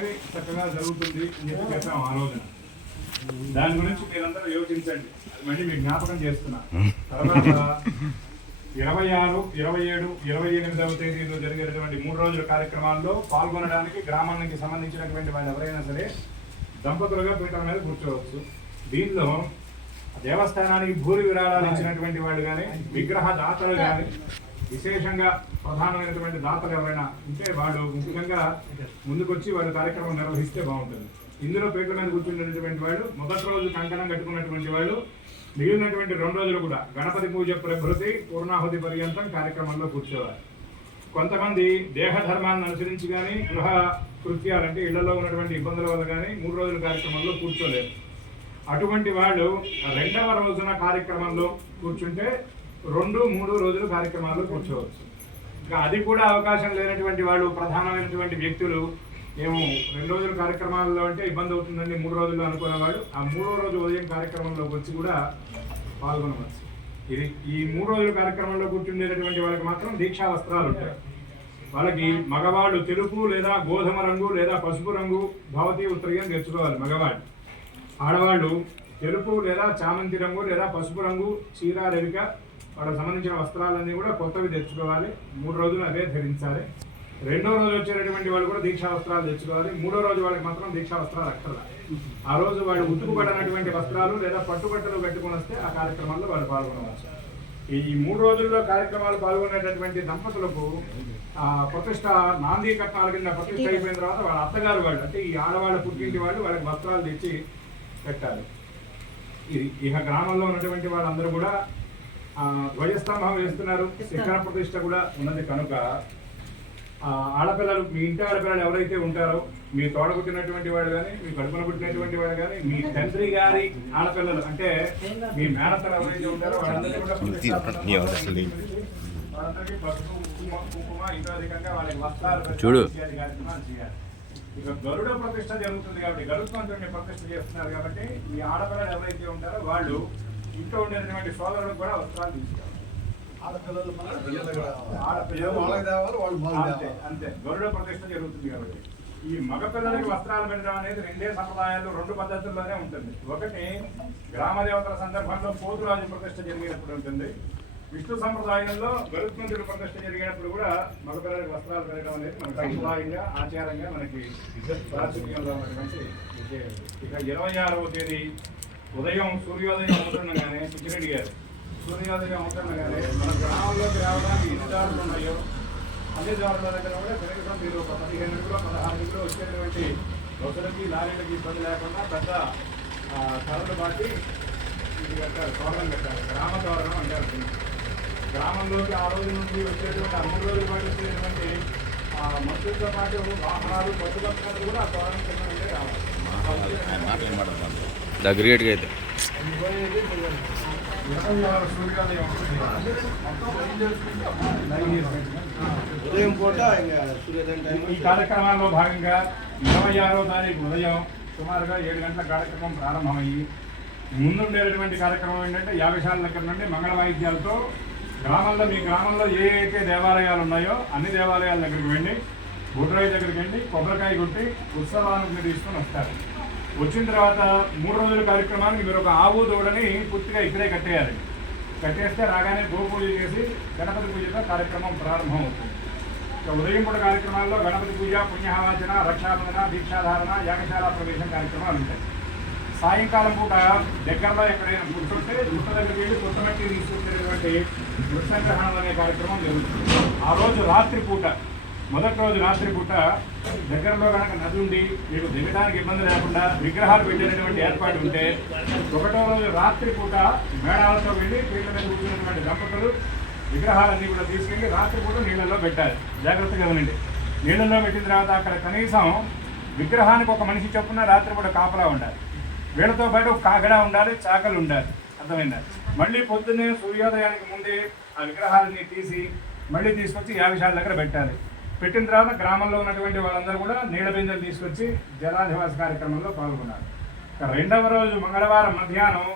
అనేది చక్కగా జరుగుతుంది అని చెప్పి చెప్పాము ఆ రోజున. దాని గురించి మీరందరూ యోచించండి. మళ్ళీ మీకు జ్ఞాపకం చేస్తున్నా. తర్వాత 26, 27, 28వ తేదీలో జరిగేటటువంటి 3 రోజుల కార్యక్రమాల్లో పాల్గొనడానికి గ్రామానికి సంబంధించినటువంటి వాళ్ళు ఎవరైనా సరే దంపతులుగా పీఠం మీద కూర్చోవచ్చు. దీనిలో దేవస్థానానికి భూరి విరాళాలు ఇచ్చినటువంటి వాళ్ళు కానీ, విగ్రహ దాతలు కానీ, విశేషంగా ప్రధానమైనటువంటి దాతలు ఎవరైనా ఉంటే వాళ్ళు ముఖ్యంగా ముందుకొచ్చి వాళ్ళు కార్యక్రమం నిర్వహిస్తే బాగుంటుంది. ఇందులో పీటల మీద కూర్చున్నటువంటి వాళ్ళు మొదటి రోజు కంకణం కట్టుకున్నటువంటి వాళ్ళు మిగిలినటువంటి 2 రోజులు కూడా గణపతి పూజ ప్రభృతి పూర్ణాహుతి పర్యంతం కార్యక్రమంలో కూర్చోవాలి. కొంతమంది దేహధర్మాన్ని అనుసరించి కానీ గృహ కృత్యాలంటే ఇళ్లలో ఉన్నటువంటి ఇబ్బందుల వల్ల కానీ 3 రోజుల కార్యక్రమంలో కూర్చోలేరు. అటువంటి వాళ్ళు 2వ రోజున కార్యక్రమంలో కూర్చుంటే 2, 3 రోజులు కార్యక్రమాల్లో కూర్చోవచ్చు. ఇంకా అది కూడా అవకాశం లేనటువంటి వాళ్ళు ప్రధానమైనటువంటి వ్యక్తులు మేము 2 రోజుల కార్యక్రమాల్లో అంటే ఇబ్బంది అవుతుందండి 3 రోజుల్లో అనుకునే వాళ్ళు ఆ 3వ రోజు ఉదయం కార్యక్రమంలోకి వచ్చి కూడా పాల్గొనవచ్చు. ఇది ఈ 3 రోజుల కార్యక్రమంలో కూర్చుండేటటువంటి వాళ్ళకి మాత్రం దీక్షా వస్త్రాలు ఉంటాయి. వాళ్ళకి మగవాళ్ళు తెలుపు లేదా గోధుమ రంగు లేదా పసుపు రంగు భవతి ఉత్తరీయం తెచ్చుకోవాలి మగవాళ్ళు. ఆడవాళ్ళు తెలుపు లేదా చామంతి రంగు లేదా పసుపు రంగు చీర రెవిక వాళ్ళకి సంబంధించిన వస్త్రాలన్నీ కూడా కొత్తవి తెచ్చుకోవాలి. 3 రోజులు అదే ధరించాలి. 2వ రోజు వచ్చేటటువంటి వాళ్ళు కూడా దీక్షా వస్త్రాలు తెచ్చుకోవాలి. 3వ రోజు వాళ్ళకి మాత్రం దీక్షా వస్త్రాలు అక్కర్లా. ఆ రోజు వాళ్ళు ఉతుకుబడినటువంటి వస్త్రాలు లేదా పట్టుబట్టలు కట్టుకుని వస్తే ఆ కార్యక్రమాల్లో వాళ్ళు పాల్గొనవచ్చు. ఈ 3 రోజుల్లో కార్యక్రమాలు పాల్గొనేటటువంటి దంపతులకు ప్రతిష్ట నాంది కట్నాల కింద ప్రతిష్ట అయిపోయిన తర్వాత వాళ్ళ అత్తగారు వాళ్ళు అంటే ఈ ఆడవాళ్ళ పుట్టింటి వాళ్ళు వాళ్ళకి వస్త్రాలు తెచ్చి పెట్టాలి. ఇక గ్రామంలో ఉన్నటువంటి వాళ్ళందరూ కూడా ధ్వజస్తంభం వేస్తున్నారు. శిఖర ప్రతిష్ట కూడా ఉన్నది కనుక ఆడపిల్లలు మీ ఇంటి ఆడపిల్లలు ఎవరైతే ఉంటారో మీ తోడ పుట్టినటువంటి వాడు కానీ మీ కడుపున పుట్టినటువంటి వాడు కానీ మీ తండ్రి గారి ఆడపిల్లలు అంటే మీ మేనత్తలు ఎవరైతే ఉంటారో వాళ్ళందరినీ కూడా వాళ్ళందరికీ పసుపు కుంకుమ ఇంకా అధికంగా వాళ్ళకి వస్త్రాలు చూడు చేయాలి. ఇక గరుడ ప్రతిష్ట జరుగుతుంది కాబట్టి గరుత్మంతుడిని ప్రతిష్ట చేస్తున్నారు కాబట్టి ఈ ఆడపిల్లలు ఎవరైతే ఉంటారో వాళ్ళు ఇంట్లో ఉండేటువంటి సోదరులకు కూడా వస్త్రాలు తీసుకోవాలి. అంతే గరుడ ప్రతిష్ట జరుగుతుంది కాబట్టి ఈ మగపిల్లలకి వస్త్రాలు పెట్టడం అనేది 2 సంప్రదాయాలు 2 పద్ధతుల్లోనే ఉంటుంది. ఒకటి గ్రామ దేవతల సందర్భంలో పోతురాజు ప్రతిష్ట జరిగినప్పుడు ఉంటుంది. విష్ణు సంప్రదాయంలో గరుత్మంతుడి ప్రతిష్ట జరిగినప్పుడు కూడా మగపిల్లలకి వస్త్రాలు పెట్టడం అనేది మన సంప్రదాయంగా ఆచారంగా మనకి ప్రాచుర్యంలో ఉన్నటువంటి విషయం. ఇక 26వ తేదీ ఉదయం సూర్యోదయం అవుతుండగానే పిచ్చిరెడ్డి గారు సూర్యోదయం అవుతుండగానే మన గ్రామంలోకి రావడానికి ఎన్ని దారులు ఉన్నాయో అన్ని దారుల దగ్గర కూడా కనీసం మీరు ఒక 15 నిమిషాలు 16 నిమిషాలు వచ్చేటువంటి బస్సులకి లారీలకి ఇబ్బంది లేకుండా పెద్ద కర్రలు బాటి ఇది కట్టారు, తోరణం కట్టారు. గ్రామ తోరణం అంటారు. గ్రామంలోకి ఆ రోజు నుండి వచ్చేటువంటి 3 రోజుల పాటు వచ్చేటువంటి మనుషులతో పాటు వాహనాలు పశుపక్షులు కూడా ఆ తోరణం కింద నుండి రావాలి. దగ్గరగా అయితే ఉదయం పూట ఈ కార్యక్రమాల్లో భాగంగా 26వ తారీఖు ఉదయం సుమారుగా 7 గంటల కార్యక్రమం ప్రారంభమయ్యి ముందుండేటటువంటి కార్యక్రమం ఏంటంటే 50 శాల దగ్గర నుండి మంగళ వాయిద్యాలతో గ్రామంలో మీ గ్రామంలో ఏ అయితే దేవాలయాలు ఉన్నాయో అన్ని దేవాలయాల దగ్గరికి వెళ్ళి బుడ్రాయి దగ్గరికి వెళ్ళి కొబ్బరికాయ కొట్టి ఉత్సవాన్ని తీసుకొని వస్తారు. వచ్చిన తర్వాత 3 రోజుల కార్యక్రమానికి మీరు ఒక ఆవు దూడని పూర్తిగా ఇక్కడే కట్టేయాలి. కట్టేస్తే రాగానే గోపూజ చేసి గణపతి పూజతో కార్యక్రమం ప్రారంభం అవుతుంది. ఉదయం పూట కార్యక్రమాల్లో గణపతి పూజ, పుణ్యహవాచన, రక్షాబంధన, దీక్షాధారణ, యాగశాల ప్రవేశం కార్యక్రమాలు ఉంటాయి. సాయంకాలం పూట దగ్గరలో ఎక్కడైనా కూర్చుంటే గుట్ట దగ్గరికి వెళ్ళి కొత్తమట్టి తీసుకొచ్చేటువంటి వృత్సంగ్రహణం అనే కార్యక్రమం జరుగుతుంది. ఆ రోజు రాత్రి పూట మొదటి రోజు రాత్రి పూట దగ్గరలో కనుక నది ఉండి మీకు దిగడానికి ఇబ్బంది లేకుండా విగ్రహాలు పెట్టేటటువంటి ఏర్పాటు ఉంటే 1వ రోజు రాత్రి పూట మేళాలతో వెళ్ళి పీటల మీద కూర్చున్నటువంటి దంపతులు విగ్రహాలన్నీ కూడా తీసుకెళ్ళి రాత్రి పూట నీళ్ళల్లో పెట్టాలి. జాగ్రత్తగా ఉండండి. నీళ్ళల్లో పెట్టిన తర్వాత అక్కడ కనీసం విగ్రహానికి ఒక మనిషి చొప్పున రాత్రి పూట కాపలా ఉండాలి. వీళ్ళతో పాటు కాగడా ఉండాలి, చాకలు ఉండాలి. అర్థమైందా? మళ్ళీ పొద్దున్నే సూర్యోదయానికి ముందే ఆ విగ్రహాలని తీసి మళ్ళీ తీసుకొచ్చి 50 శాల దగ్గర పెట్టాలి. పెట్టిన తర్వాత గ్రామంలో ఉన్నటువంటి వాళ్ళందరూ కూడా నీళ్ళ బిందెలు తీసుకొచ్చి జలాధివాస కార్యక్రమంలో పాల్గొన్నారు. 2వ రోజు మంగళవారం మధ్యాహ్నం